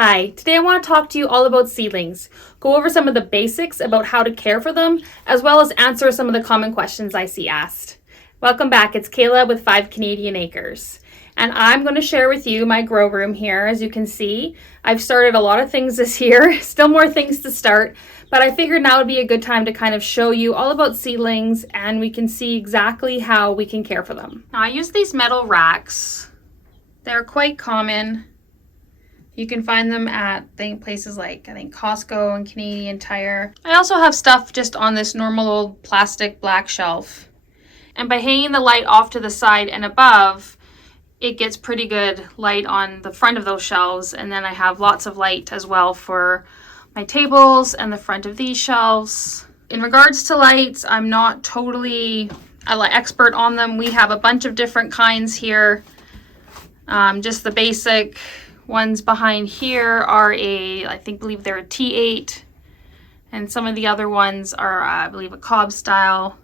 Hi, today I want to talk to you all about seedlings, go over some of the basics about how to care for them, as well as answer some of the common questions I see asked. Welcome back, it's Kayla with 5 Canadian Acres, and I'm going to share with you my grow room here. As you can see, I've started a lot of things this year, still more things to start, but I figured now would be a good time to kind of show you all about seedlings and we can see exactly how we can care for them. Now I use these metal racks. They're quite common. You can find them at places like, Costco and Canadian Tire. I also have stuff just on this normal old plastic black shelf. And by hanging the light off to the side and above, it gets pretty good light on the front of those shelves. And then I have lots of light as well for my tables and the front of these shelves. In regards to lights, I'm not totally an expert on them. We have a bunch of different kinds here. Just the basic ones behind here are believe they're a T8, and some of the other ones are, I believe, a Cobb style.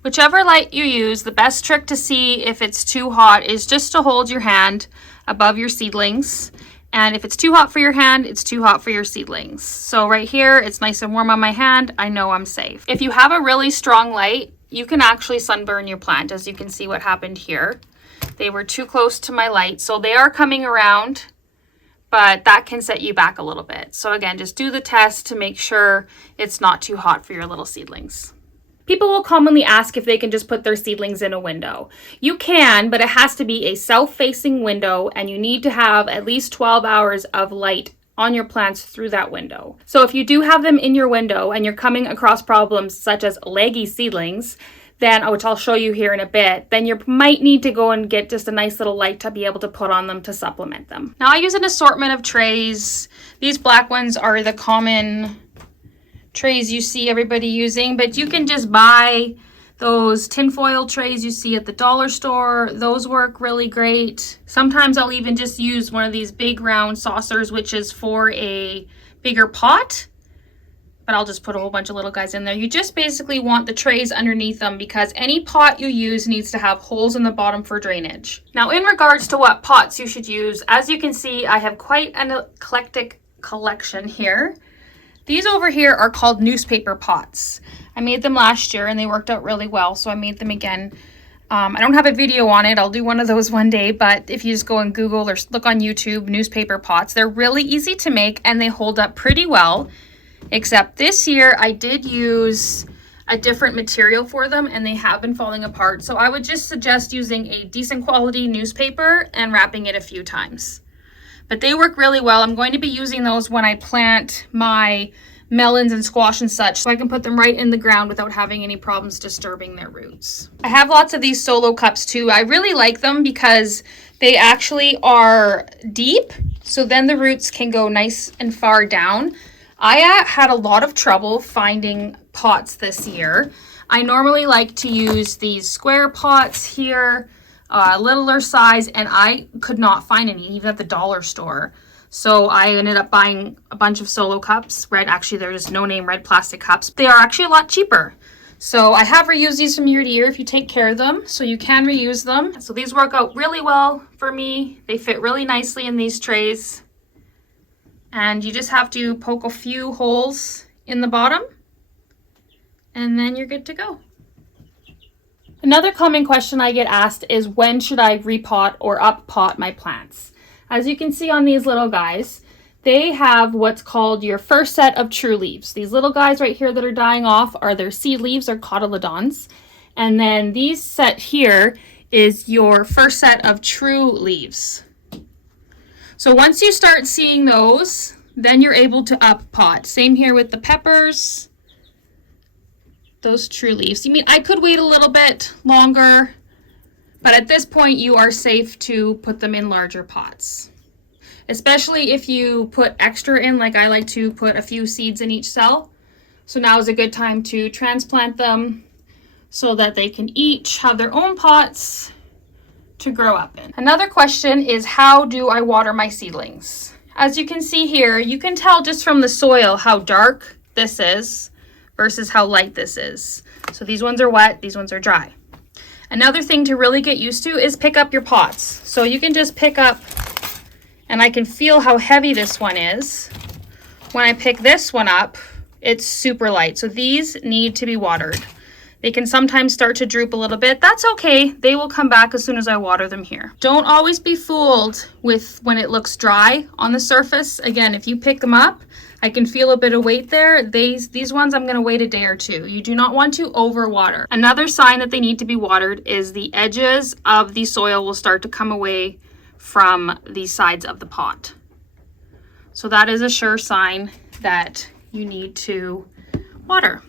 Whichever light you use, the best trick to see if it's too hot is just to hold your hand above your seedlings. And if it's too hot for your hand, it's too hot for your seedlings. So right here, it's nice and warm on my hand. I know I'm safe. If you have a really strong light, you can actually sunburn your plant, as you can see what happened here. They were too close to my light, so they are coming around, but that can set you back a little bit. So again, just do the test to make sure it's not too hot for your little seedlings. People will commonly ask if they can just put their seedlings in a window. You can, but it has to be a south-facing window, and you need to have at least 12 hours of light on your plants through that window. So if you do have them in your window and you're coming across problems such as leggy seedlings, then, which I'll show you here in a bit, then you might need to go and get just a nice little light to be able to put on them to supplement them. Now I use an assortment of trays. These black ones are the common trays you see everybody using, but you can just buy those tinfoil trays you see at the dollar store. Those work really great. Sometimes I'll even just use one of these big round saucers, which is for a bigger pot. But I'll just put a whole bunch of little guys in there. You just basically want the trays underneath them because any pot you use needs to have holes in the bottom for drainage. Now in regards to what pots you should use, as you can see, I have quite an eclectic collection here. These over here are called newspaper pots. I made them last year and they worked out really well, so I made them again. I don't have a video on it. I'll do one of those one day, but if you just go and Google or look on YouTube, newspaper pots, they're really easy to make and they hold up pretty well. Except this year I did use a different material for them and they have been falling apart. So I would just suggest using a decent quality newspaper and wrapping it a few times. But they work really well. I'm going to be using those when I plant my melons and squash and such, so I can put them right in the ground without having any problems disturbing their roots. I have lots of these solo cups too. I really like them because they actually are deep, so then the roots can go nice and far down. I had a lot of trouble finding pots this year. I normally like to use these square pots here, littler size, and I could not find any, even at the dollar store. So I ended up buying a bunch of solo cups, actually they're just no-name red plastic cups. They are actually a lot cheaper. So I have reused these from year to year if you take care of them, so you can reuse them. So these work out really well for me. They fit really nicely in these trays. And you just have to poke a few holes in the bottom and then you're good to go. Another common question I get asked is when should I repot or uppot my plants? As you can see on these little guys, they have what's called your first set of true leaves. These little guys right here that are dying off are their seed leaves or cotyledons. And then these set here is your first set of true leaves. So once you start seeing those, then you're able to up pot. Same here with the peppers, those true leaves. I could wait a little bit longer, but at this point you are safe to put them in larger pots. Especially if you put extra in, like I like to put a few seeds in each cell. So now is a good time to transplant them so that they can each have their own pots to grow up in. Another question is, how do I water my seedlings? As you can see here, you can tell just from the soil how dark this is versus how light this is. So these ones are wet, these ones are dry. Another thing to really get used to is pick up your pots. So you can just pick up And I can feel how heavy this one is. When I pick this one up, it's super light. So these need to be watered. They can sometimes start to droop a little bit. That's okay. They will come back as soon as I water them here. Don't always be fooled with when it looks dry on the surface. Again, if you pick them up, I can feel a bit of weight there. These ones I'm gonna wait a day or two. You do not want to overwater. Another sign that they need to be watered is the edges of the soil will start to come away from the sides of the pot. So that is a sure sign that you need to water.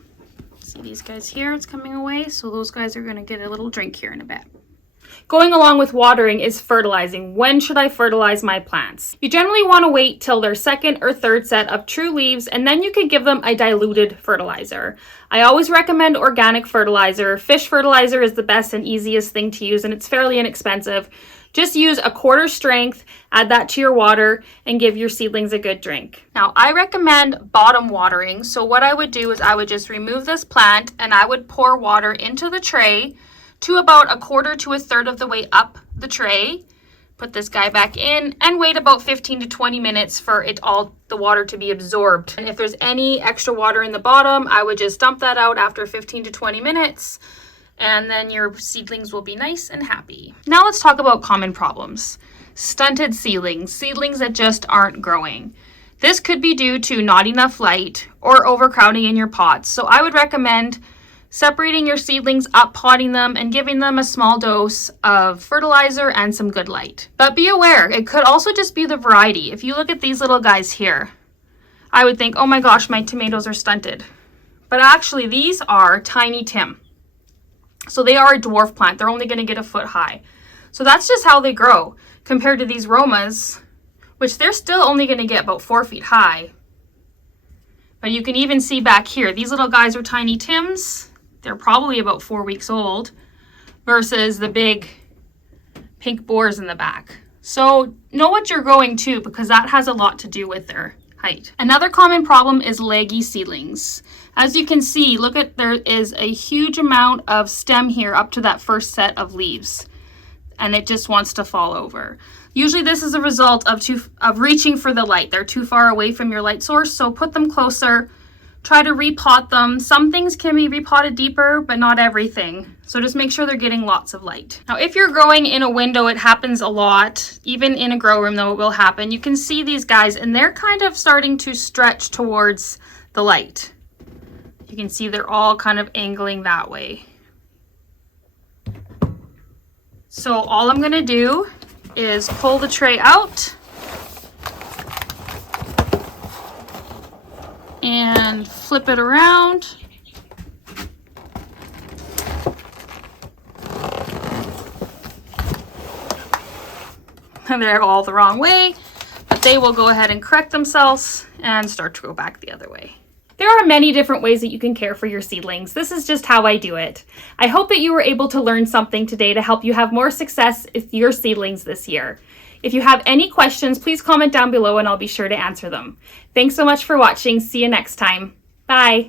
See these guys here, it's coming away, so those guys are going to get a little drink here in a bit. Going along with watering is fertilizing. When should I fertilize my plants? You generally want to wait till their second or third set of true leaves, and then you can give them a diluted fertilizer. I always recommend organic fertilizer. Fish fertilizer is the best and easiest thing to use, and it's fairly inexpensive. Just use a quarter strength, add that to your water, and give your seedlings a good drink. Now, I recommend bottom watering. So what I would do is I would just remove this plant and I would pour water into the tray to about a quarter to a third of the way up the tray. Put this guy back in and wait about 15 to 20 minutes for the water to be absorbed. And if there's any extra water in the bottom, I would just dump that out after 15 to 20 minutes. And then your seedlings will be nice and happy. Now let's talk about common problems. Stunted seedlings, seedlings that just aren't growing. This could be due to not enough light or overcrowding in your pots. So I would recommend separating your seedlings up, potting them, and giving them a small dose of fertilizer and some good light. But be aware, it could also just be the variety. If you look at these little guys here, I would think, oh my gosh, my tomatoes are stunted. But actually these are tiny Tim. So they are a dwarf plant. They're only going to get a foot high. So that's just how they grow compared to these Romas, which they're still only going to get about 4 feet high. But you can even see back here, these little guys are tiny Tims. They're probably about 4 weeks old versus the big pink boars in the back. So know what you're growing to, because that has a lot to do with their height. Another common problem is leggy seedlings. As you can see, look at, there is a huge amount of stem here up to that first set of leaves, and it just wants to fall over. Usually this is a result of reaching for the light. They're too far away from your light source, so put them closer. Try to repot them. Some things can be repotted deeper, but not everything. So just make sure they're getting lots of light. Now, if you're growing in a window, it happens a lot. Even in a grow room, though, it will happen. You can see these guys, and they're kind of starting to stretch towards the light. You can see they're all kind of angling that way. So all I'm going to do is pull the tray out and flip it around. And they're all the wrong way, but they will go ahead and correct themselves and start to go back the other way. There are many different ways that you can care for your seedlings. This is just how I do it. I hope that you were able to learn something today to help you have more success with your seedlings this year. If you have any questions, please comment down below and I'll be sure to answer them. Thanks so much for watching. See you next time. Bye.